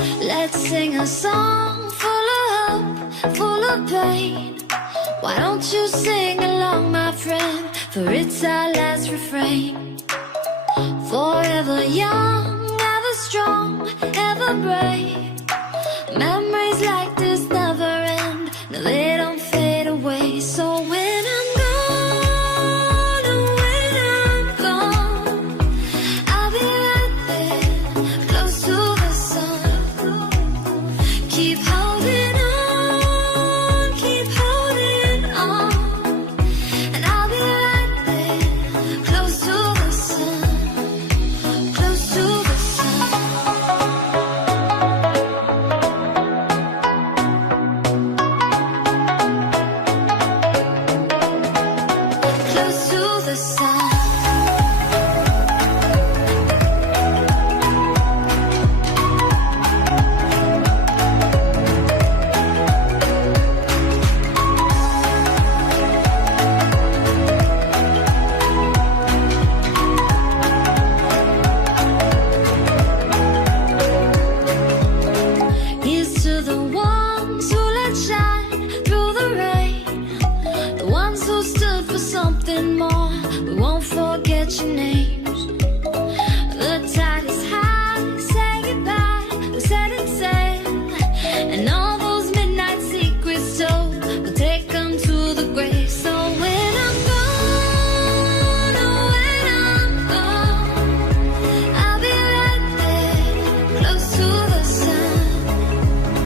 Let's sing a song full of hope, full of pain. Why don't you sing along, my friend? For it's our last refrain. Forever young, ever strong, ever brave.